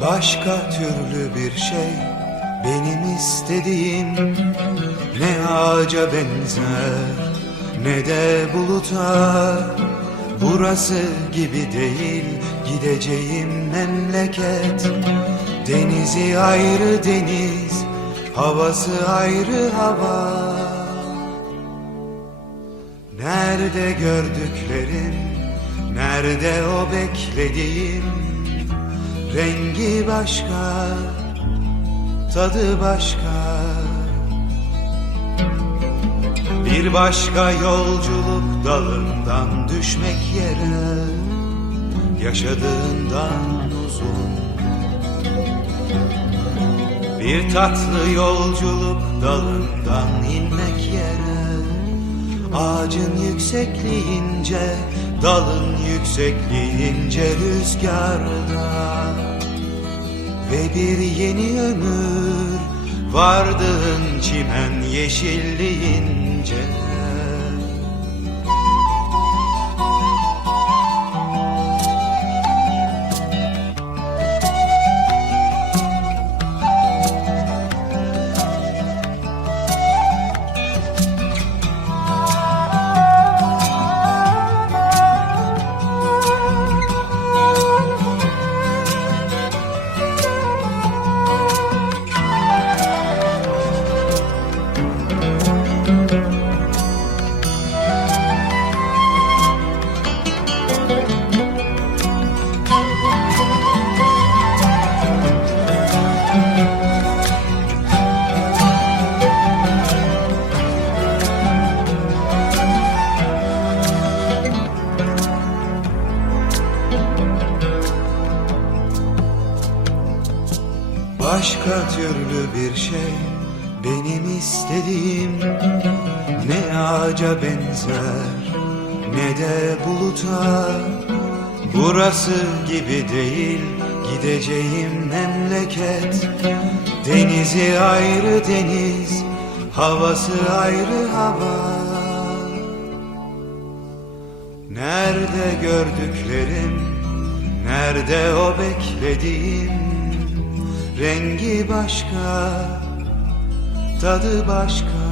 Başka türlü bir şey benim istediğim Ne ağaca benzer ne de buluta. Burası gibi değil gideceğim memleket. Denizi ayrı deniz, havası ayrı hava. Nerede gördüklerim, nerede o beklediğim Rengi başka, tadı başka. Bir başka yolculuk dalından düşmek yere Yaşadığından uzun. Bir tatlı yolculuk dalından inmek yere Ağacın yüksekliğince, dalın yüksekliğince rüzgarda. Ve bir yeni ömür vardığın çimen yeşilliğince Başka türlü bir şey benim istediğim. Ne ağaca benzer ne de buluta. Burası gibi değil gideceğim memleket. Denizi ayrı deniz, havası ayrı hava. Nerede gördüklerim, nerede o beklediğim Rengi başka, tadı başka